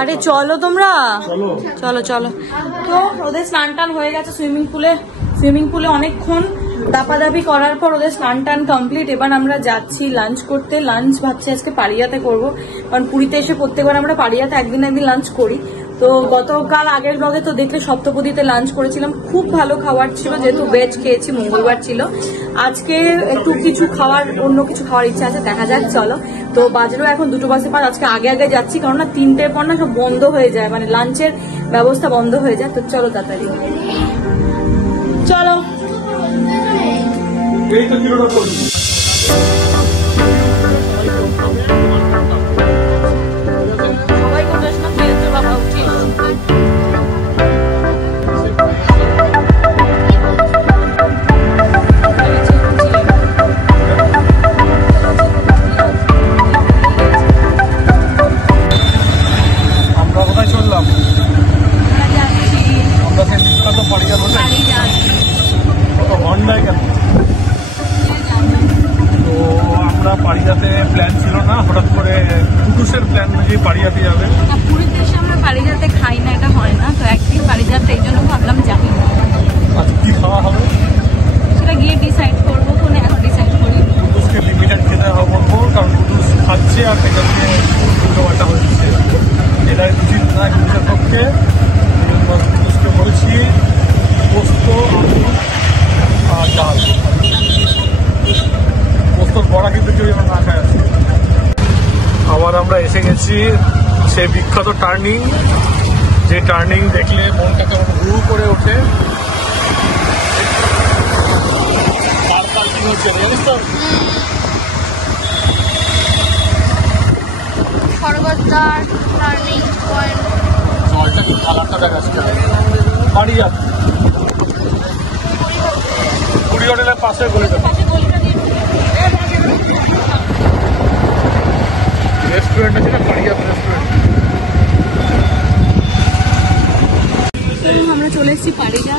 আরে চলো তোমরা, চলো চলো। তো ওদের স্নান টান হয়ে গেছে সুইমিং পুলে অনেকক্ষণ দাপাদাপি করার পর ওদের স্নান টান কমপ্লিট। এবার আমরা যাচ্ছি লাঞ্চ করতে। লাঞ্চ ভাবছি আজকে পাড়িয়াতে করবো, কারণ পুরীতে এসে প্রত্যেকবার আমরা পাড়িয়াতে একদিন লাঞ্চ করি। তো গতকাল আগের ব্লগে তো দেখলে সপ্তপদীতে লাঞ্চ করেছিলাম, খুব ভালো খাবার ছিল, যেহেতু ভেজ খেয়েছি, মঙ্গলবার ছিল। আজকে একটু অন্য কিছু খাওয়ার ইচ্ছা আছে, দেখা যাক। চলো। তো বাজলেও এখন 2:05। আজকে আগে যাচ্ছি, কারণ না 3টের পর না সব বন্ধ হয়ে যায়, মানে লাঞ্চের ব্যবস্থা বন্ধ হয়ে যায়। তো চলো তাড়াতাড়ি চলো। সবাই করছিস না, বাবা উঠি। আমরা কোথায় চললাম? আমরা সেই বিখ্যাত পাড়িয়া বলে হন্ডায় কেন? তো আমরা পাড়িয়াতে প্ল্যান ছিল না, হঠাৎ করে কুটুসের প্ল্যান অনুযায়ী পাড়িয়াতে যাবে। পুরীতে এসে আমরা পাড়িয়াতে খাই না, এটা হয় না। তো একদিন পাড়িয়াতে এই জন্য ভাবলাম যাই। আজকে কি খাওয়া হবে সেটা গিয়ে ডিসাইড করবো, কোন এখন ডিসাইড করি। কুটুসকে লিমিটেড খেতে হবে বলবো, কারণ কুটুস খাচ্ছে আর সেটা নিয়ে উল্টোপাল্টা হচ্ছে। এটা উচিত না কুটুসের পক্ষে। কুটুসকে বলেছি পোস্ত, আলু আর ডাল। পোস্তর বড়া কিন্তু কেউ এবার না খায় আছে। আবার আমরা এসে গেছি সেই বিখ্যাত টার্নিং, যে টার্নিং দেখলে মনটা কেমন হু করে ওঠে। জানিস তো স্বর্গদ্বার টার্নিং পয়েন্ট। জলটা খুব খারাপটা দেখাচ্ছে। বাড়ি যাচ্ছে পুরী হোটেলের পাশে গলিটা, রেস্টুরেন্ট আছে না, পাড়িয়া রেস্টুরেন্ট। আমরা চলে এসেছি পাড়িয়া।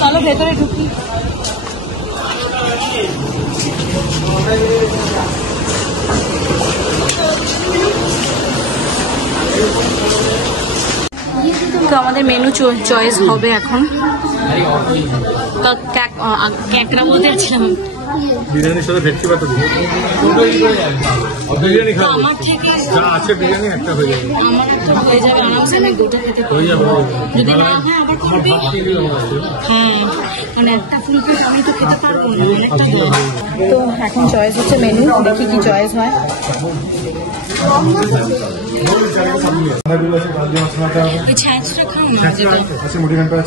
চলো ভেতরে ঢুকি। তো আমাদের মেনু চয়েস হবে এখন। ক্যাকড়া বলতে যাচ্ছিলাম, বিরিয়ানির সাথে ভেটকি পাতা দিই। বিরিয়ানি খাবো, যা আছে বিরিয়ানি একটা হয়ে যাবে। আমার একটা হয়ে যাবে আরামসে, আমি দুটো খেতে হয়ে যাবে। যদি না হয় আবার খাবে। হ্যাঁ, মানে একটা ফুলকপি আমি তো খেতে পারবো না, অনেকটা হয়। তো এখন চয়েস হচ্ছে মেনু, দেখি কি চয়েস হয়। ওই ছ্যাঁচটা খাও না, যেটা মুড়িঘণ্ট না,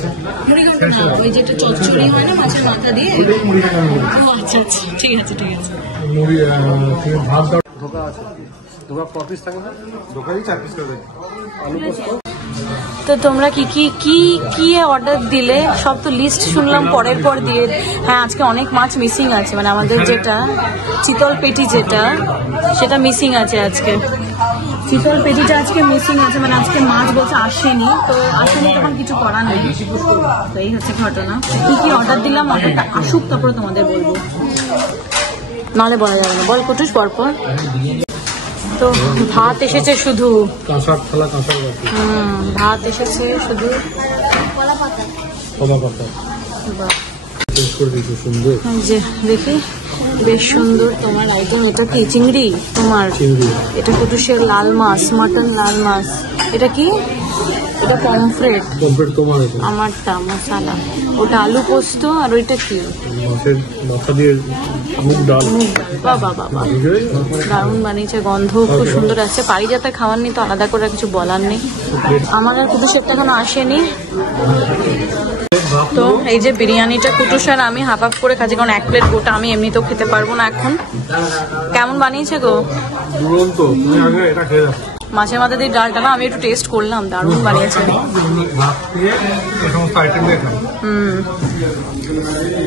ওই যেটা চচ্চড়ি হয় না মাছের মাথা দিয়ে। আচ্ছা আচ্ছা, ঠিক আছে ঠিক আছে। তো তোমরা কি অর্ডার দিলে? সব তো লিস্ট শুনলাম পরের পর দিয়ে। হ্যাঁ, আজকে অনেক মাছ মিসিং আছে, মানে আমাদের যেটা চিতল পেটি সেটা মিসিং আছে আজকে। চিতল পেটিটা আজকে মিসিং আছে, মানে আজকে মাছ বলছে আসেনি। তো আসেনি তখন কিছু করার নেই। তো এই হচ্ছে ঘটনা। কি অর্ডার দিলাম, অর্ডারটা আসুক তারপরে তোমাদের বলবো, নাহলে বলা যাবে না। বল কুটুস পরপর। তো ভাত এসেছে শুধু, ভাত এসেছে শুধু। যে দেখি বেশ সুন্দর তোমার আইটেম। এটা কি চিংড়ি? তোমার এটা কুটুসের লাল মাছ, মাটন লাল মাছ। এটা কি? এটা পমফ্রেট তোমার, আমারটা মশলা। ওটা আলু পোস্ত। আর ওইটা কি? বাবা বাবা, দারুণ বানিয়েছে, গন্ধ খুব সুন্দর আসছে। পারিজাতে খাওয়ার নেই তো আলাদা করে কিছু বলার নেই। আমার আর কুটুসেরটা এখনো আসেনি। তো এই যে বিরিয়ানিটা কুটুস আর আমি হাফ হাফ করে খাচ্ছি, কারণ 1 প্লেট গোটা আমি এমনিতেও খেতে পারবো না এখন। কেমন বানিয়েছে গো? মাছের মাথা দিয়ে ডালটা না আমি একটু টেস্ট করলাম, দারুণ বানিয়েছে।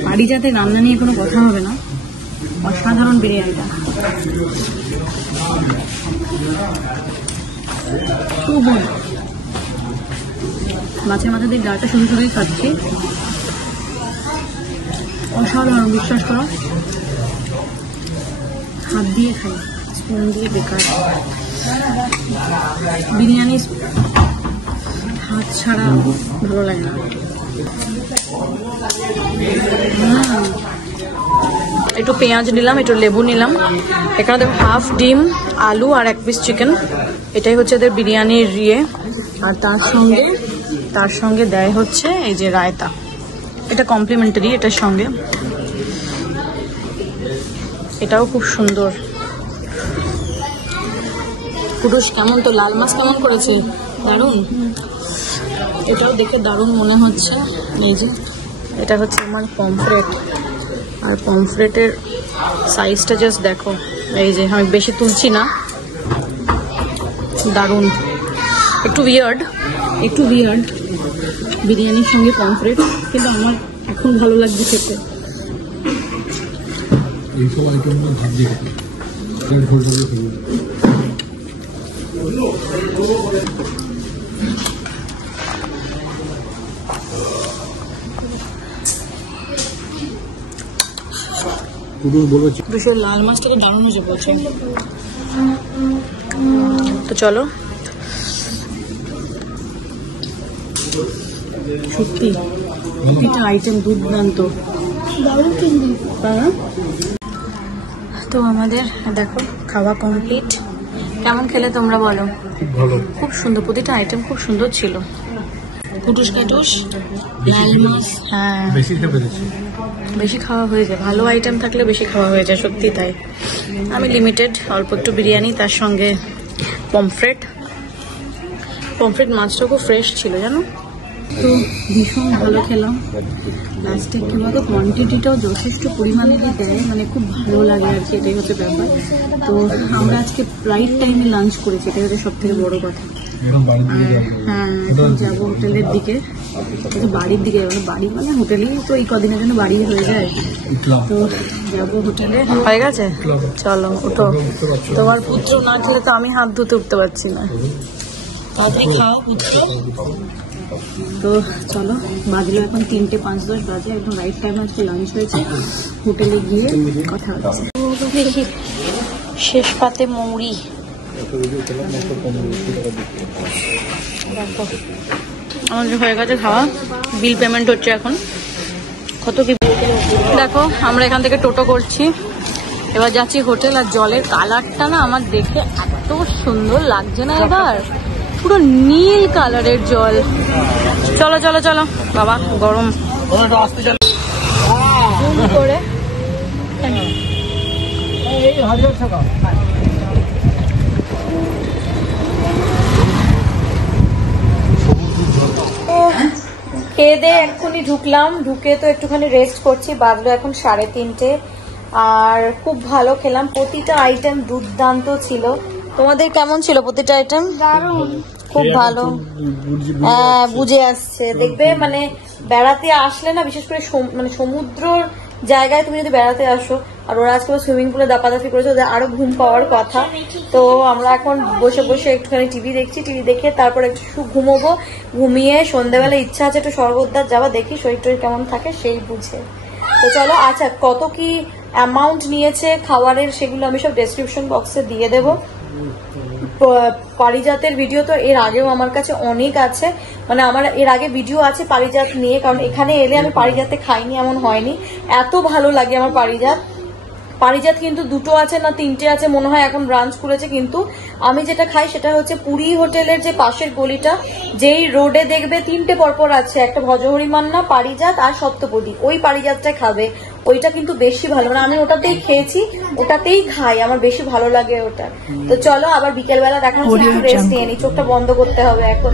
পারিজাতে রান্না নিয়ে কোনো কথা হবে না, অসাধারণ বিরিয়ানিটা। খুব মাছের মাথা দিয়ে ডালটা শুধুই খাচ্ছি, অসাধারণ, বিশ্বাস করো। হাত দিয়ে খাই, স্পুন দিয়ে বেকার। বিরিয়ানি হাত ছাড়া ভালো লাগে না। একটু পেঁয়াজ নিলাম, একটু লেবু নিলাম। এখানে দেখো হাফ ডিম, আলু আর 1 পিস চিকেন, এটাই হচ্ছে এদের বিরিয়ানির ইয়ে। আর তার সঙ্গে দেয় হচ্ছে এই যে রায়তা, এটা কমপ্লিমেন্টারি এটার সঙ্গে। এটাও খুব সুন্দর। কুটুস কেমন, তো লাল মাছ কেমন করেছে? দারুণ। এটাও দেখে দারুণ মনে হচ্ছে। এই যে এটা হচ্ছে আমার পমফ্রেট, আর পমফ্রেটের সাইজটা জাস্ট দেখো। এই যে আমি বেশি তুলছি না, দারুণ। একটু উইয়ার্ড বিরিয়ানির সঙ্গে পমফ্রেট, কিন্তু আমার এখন ভালো লাগছে খেতে। এইসব আইটেম ভাত দিয়ে লাল মাছটাকে দারুণ হয়েছে বলছে। তো চলো, সত্যি প্রতিটা আইটেম দুর্দান্ত। তো আমাদের দেখো খাওয়া কমপ্লিট। কেমন খেলে তোমরা বলো? খুব সুন্দর, প্রতিটা আইটেম খুব সুন্দর ছিল। কুটুস কাটুস, হ্যাঁ বেশি খাওয়া হয়ে যায়, ভালো আইটেম থাকলে বেশি খাওয়া হয়ে যায়, সত্যি তাই। আমি লিমিটেড অল্প একটু বিরিয়ানি, তার সঙ্গে পমফ্রেট মাছটা খুব ফ্রেশ ছিল জানো তো, ভীষণ ভালো খেলাম। লাস্টে কি বলতো, কোয়ান্টিটিটাও যথেষ্ট পরিমাণে দেয়, মানে খুব ভালো লাগে আর কি, এটাই হচ্ছে ব্যাপার। তো আমরা আজকে রাইট টাইমে লাঞ্চ করেছি, এটাই হচ্ছে সব থেকে বড় কথা। হ্যাঁ, এখন যাবো হোটেলের দিকে, বাড়ির দিকে যাবো। বাড়ি মানে হোটেলেই তো এই কদিনের জন্য বাড়ি হয়ে যায়, তো যাবো হোটেলে। হয়ে গেছে, চলো ওঠো। তোমার পুত্র না খেলে তো আমি হাত ধুতে উঠতে পারছি না। তাড়াতাড়ি খাও পুত্র। তো চলো, বাজলো এখন 3:05 বাজে, একদম রাইট টাইমে আজকে লাঞ্চ হয়েছে। হোটেলে গিয়ে কথা হচ্ছে। দেখি শেষ পাতে মৌরি, আমাদের হয়ে গেছে খাওয়া, বিল পেমেন্ট হচ্ছে এখন। কত কি দেখো, আমরা এখান থেকে টোটো করছি, এবার যাচ্ছি হোটেল। আর জলের কালারটা না আমার দেখে এত সুন্দর লাগছে না, এবার পুরো নীল কালারের জল। চলো চলো চলো বাবা, গরম করে। খেয়ে দিয়ে এক্ষুনি ঢুকলাম, ঢুকে তো একটুখানি রেস্ট করছি। বাজলো এখন 3:30, আর খুব ভালো খেলাম। প্রতিটা আইটেম দুর্দান্ত ছিল। তোমাদের কেমন ছিল প্রতিটা আইটেম? দারুণ, খুব ভালো। হ্যাঁ, বুঝে আসছে। দেখবে মানে বেড়াতে আসলে না, বিশেষ করে মানে সমুদ্র জায়গায় তুমি যদি বেড়াতে আসো, আর ওরা আজকে সুইমিং পুলে দাপাদাপি করেছে, ওদের আরো ঘুম পাওয়ার কথা। তো আমরা এখন বসে বসে একটুখানি টিভি দেখছি, টিভি দেখে তারপর একটু ঘুমোবো। ঘুমিয়ে সন্ধ্যাবেলা ইচ্ছা আছে একটু স্বর্গদ্বার যাওয়া, দেখি শরীর টরীর কেমন থাকে সেই বুঝে। তো চলো, আচ্ছা কত কি অ্যামাউন্ট নিয়েছে খাবারের সেগুলো আমি সব ডেসক্রিপশন বক্সে দিয়ে দেবো। পারিজাতের ভিডিও তো এর আগেও আমার কাছে অনেক আছে, মানে আমার এর আগে ভিডিও আছে পারিজাত নিয়ে, কারণ এখানে এলে আমি পারিজাতে খাইনি এমন হয়নি, এত ভালো লাগে আমার পারিজাত। কিন্তু 2টো আছে না 3টে আছে মনে হয়, এখন ব্রাঞ্চ খুলেছে। কিন্তু আমি যেটা খাই সেটা হচ্ছে পুরী হোটেলের যে পাশের গলিটা, যেই রোডে দেখবে 3টে পরপর আছে, একটা ভজহরি মান্না, পারিজাত আর সপ্তপদী, ওই পারিজাতটাই খাবে। ওইটা কিন্তু বেশি ভালো, মানে আমি ওটাতেই খেয়েছি, ওটাতেই খাই, আমার বেশি ভালো লাগে ওটা। তো চলো আবার বিকেলবেলা দেখা হচ্ছে, রেস্ট নিয়ে নি, চোখটা বন্ধ করতে হবে এখন।